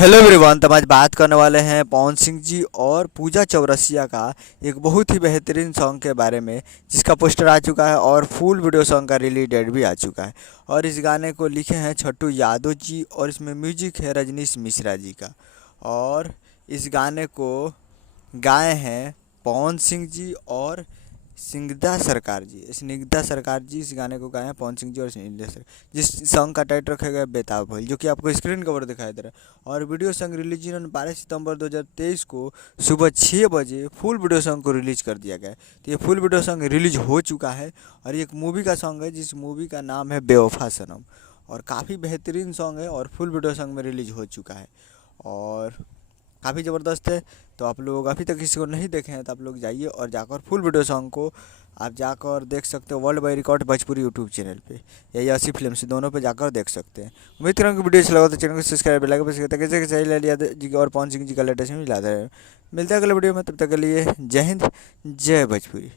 Hello everyone. तो आज बात करने वाले हैं पवन सिंह जी और पूजा चौरसिया का एक बहुत ही बेहतरीन सॉन्ग के बारे में, जिसका पोस्टर आ चुका है और फुल वीडियो सॉन्ग का रिलीज डेट भी आ चुका है। और इस गाने को लिखे हैं छोटू यादव जी और इसमें म्यूजिक है रजनीश मिश्रा जी का। और इस गाने को गाए हैं पवन सिंह जी और स्निग्धा सरकार जी इस गाने को गाए हैं पवन सिंह जी और स्निग्धा सरकार। जिस सॉन्ग का टाइटल रखा गया है बेताब भइल, जो कि आपको स्क्रीन कवर दिखाई दे रहा है। और वीडियो सॉन्ग रिलीज इन्होंने 12 सितंबर 2023 को सुबह 6 बजे फुल वीडियो सॉन्ग को रिलीज कर दिया गया है। तो ये फुल वीडियो सॉन्ग रिलीज हो चुका है और ये एक मूवी का सॉन्ग है, जिस मूवी का नाम है बेवफा सनम। और काफ़ी बेहतरीन सॉन्ग है और फुल वीडियो सॉन्ग में रिलीज हो चुका है और काफ़ी ज़बरदस्त है। तो आप लोग अभी तक इसको नहीं देखे हैं तो आप लोग जाइए और जाकर फुल वीडियो सॉन्ग को आप जाकर देख सकते हो world by record Bhojpuri YouTube channel पे या यासी फिल्म्स, दोनों पे जाकर देख सकते हैं। उम्मीद करूँ कि वीडियो अच्छा लगा तो चैनल को सब्सक्राइब लगा कैसे कैसे यादव जी और पवन सिंह जी का लेटेस्ट में मिला है। मिलता है अगले वीडियो में, तब तक के लिए जय हिंद जय भोजपुरी।